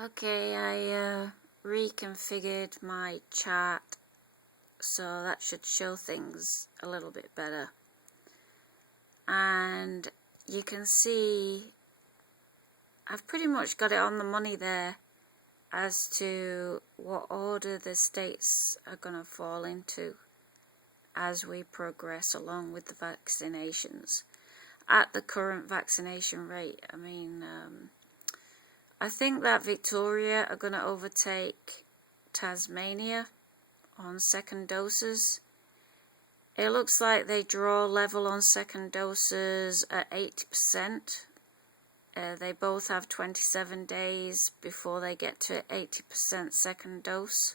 Okay, I reconfigured my chart, so that should show things a little bit better. And you can see I've pretty much got it on the money there as to what order the states are going to fall into as we progress along with the vaccinations at the current vaccination rate. I mean, I think that Victoria are going to overtake Tasmania on second doses. It looks like they draw level on second doses at 80%. They both have 27 days before they get to 80% second dose.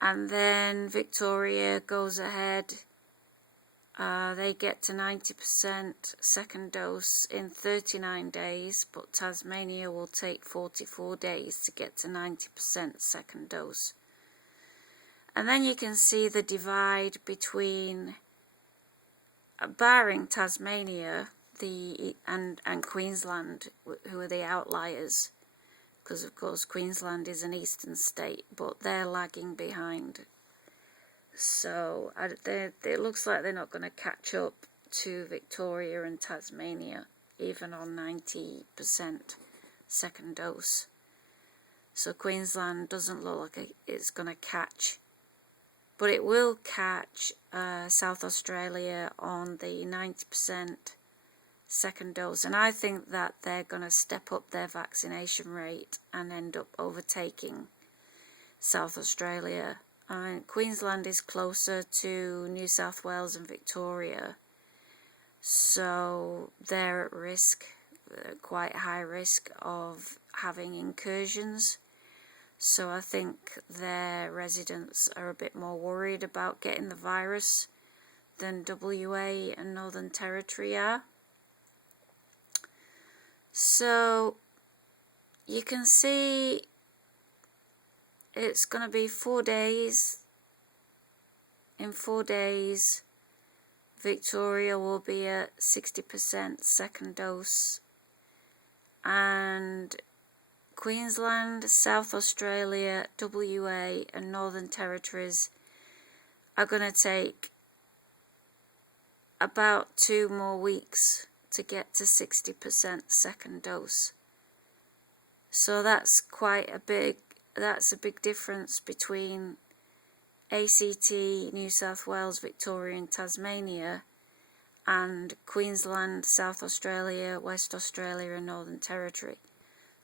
And then Victoria goes ahead. They get to 90% second dose in 39 days, but Tasmania will take 44 days to get to 90% second dose. And then you can see the divide between, barring Tasmania and Queensland, who are the outliers, because of course Queensland is an eastern state, but they're lagging behind. So it looks like they're not going to catch up to Victoria and Tasmania, even on 90% second dose. So Queensland doesn't look like it's going to catch. But it will catch South Australia on the 90% second dose. And I think that they're going to step up their vaccination rate and end up overtaking South Australia. Queensland is closer to New South Wales and Victoria, so they're at risk, quite high risk of having incursions. So I think their residents are a bit more worried about getting the virus than WA and Northern Territory are. So you can see it's going to be 4 days. In 4 days, Victoria will be at 60% second dose. And Queensland, South Australia, WA and Northern Territories are going to take about 2 more weeks to get to 60% second dose. So that's a big difference between ACT, New South Wales, Victoria and Tasmania, and Queensland, South Australia, West Australia and Northern Territory.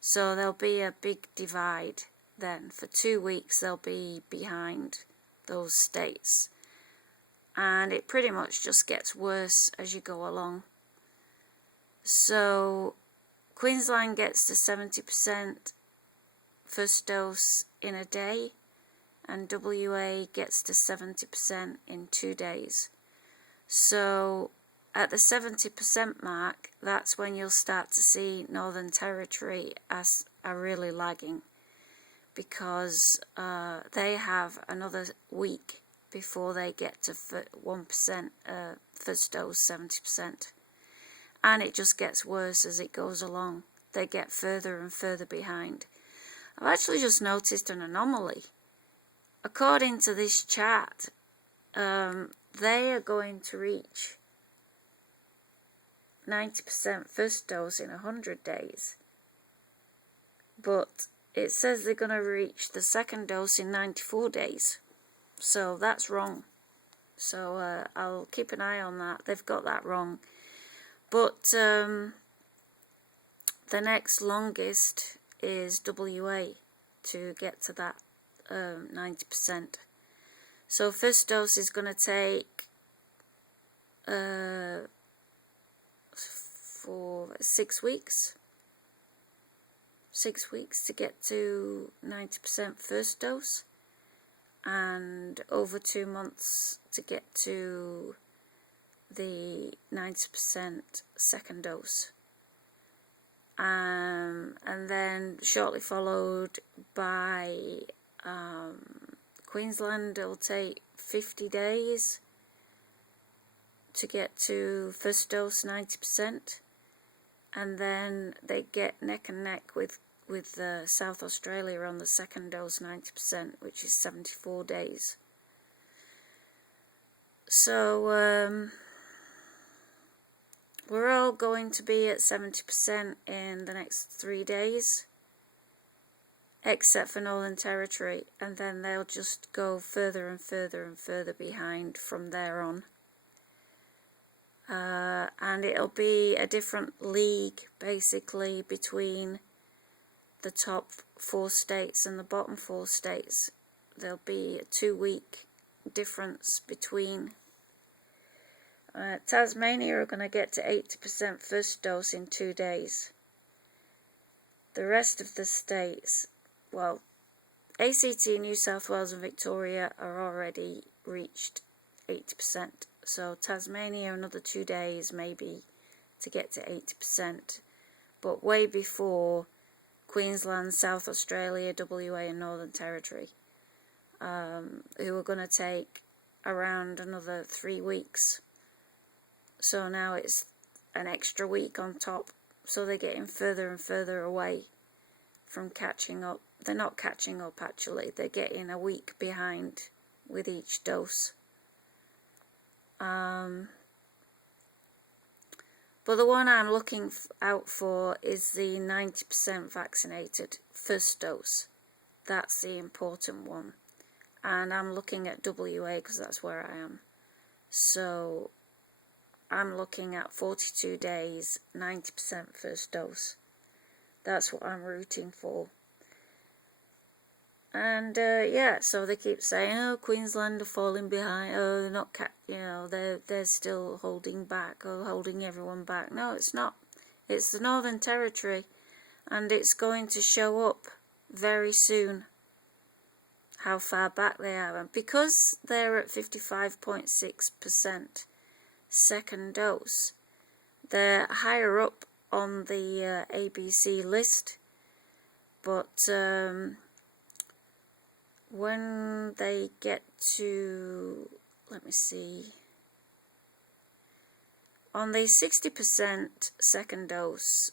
So there'll be a big divide then. For 2 weeks they'll be behind those states. And it pretty much just gets worse as you go along. So Queensland gets to 70% first dose in a day, and WA gets to 70% in 2 days. So at the 70% mark, that's when you'll start to see Northern Territory are really lagging, because they have another week before they get to 1% first dose, 70%. And it just gets worse as it goes along. They get further and further behind. I've actually just noticed an anomaly. According to this chart, they are going to reach 90% first dose in 100 days. But it says they're going to reach the second dose in 94 days. So that's wrong. So I'll keep an eye on that. They've got that wrong. But the next longest is WA to get to that 90%. So first dose is going to take for 6 weeks. 6 weeks to get to 90% first dose, and over 2 months to get to the 90% second dose. And then shortly followed by Queensland. It'll take 50 days to get to first dose 90%, and then they get neck and neck with with South Australia on the second dose 90%, which is 74 days. So we're all going to be at 70% in the next 3 days, except for Northern Territory, and then they'll just go further and further and further behind from there on. And it'll be a different league, basically, between the top 4 states and the bottom 4 states. There'll be a 2-week difference between. Tasmania are going to get to 80% first dose in 2 days. The rest of the states, well, ACT, New South Wales and Victoria are already reached 80%. So Tasmania another 2 days maybe to get to 80%. But way before Queensland, South Australia, WA and Northern Territory, who are going to take around another 3 weeks. So now it's an extra week on top. So they're getting further and further away from catching up. They're not catching up actually. They're getting a week behind with each dose. But the one I'm looking out for is the 90% vaccinated first dose. That's the important one. And I'm looking at WA because that's where I am. So I'm looking at 42 days, 90% first dose. That's what I'm rooting for. And yeah, so they keep saying, oh, Queensland are falling behind. Oh, they're not, they're still holding back. Oh, holding everyone back. No, it's not. It's the Northern Territory, and it's going to show up very soon how far back they are. And because they're at 55.6% second dose, they're higher up on the ABC list, but when they get to, let me see, on the 60% second dose,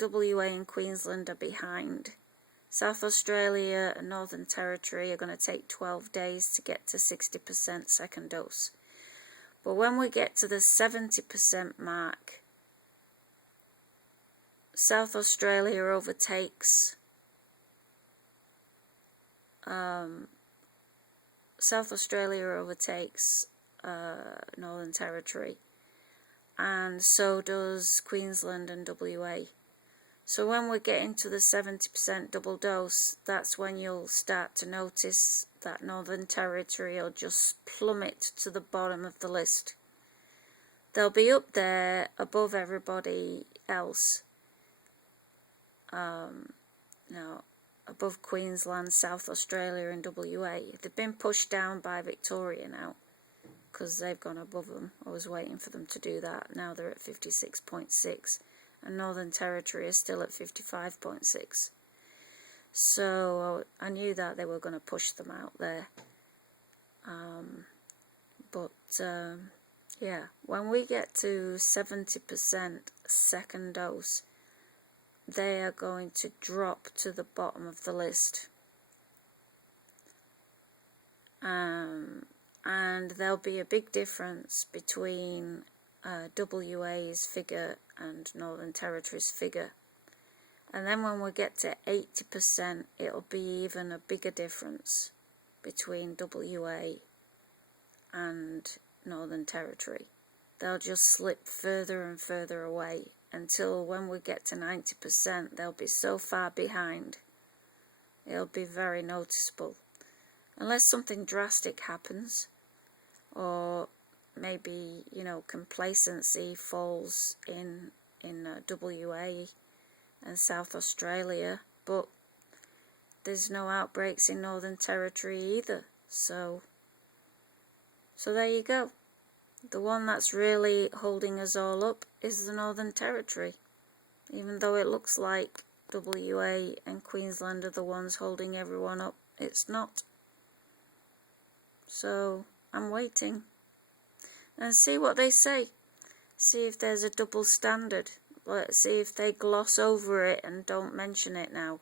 WA and Queensland are behind. South Australia and Northern Territory are going to take 12 days to get to 60% second dose. But when we get to the 70% mark, South Australia overtakes Northern Territory, and so does Queensland and WA. So when we're getting to the 70% double dose, that's when you'll start to notice that Northern Territory will just plummet to the bottom of the list. They'll be up there above everybody else. Above Queensland, South Australia and WA. They've been pushed down by Victoria now because they've gone above them. I was waiting for them to do that. Now they're at 56.6 and Northern Territory is still at 55.6. So I knew that they were going to push them out there. Yeah, when we get to 70% second dose, they are going to drop to the bottom of the list. And there'll be a big difference between WA's figure and Northern Territory's figure. And then when we get to 80%, it'll be even a bigger difference between WA and Northern Territory. They'll just slip further and further away until when we get to 90%, they'll be so far behind. It'll be very noticeable. Unless something drastic happens, or maybe, complacency falls in WA and South Australia, but there's no outbreaks in Northern Territory either. So there you go. The one that's really holding us all up is the Northern Territory, even though it looks like WA and Queensland are the ones holding everyone up. It's not. So I'm waiting and see what they say. See if there's a double standard. let's see if they gloss over it and don't mention it now.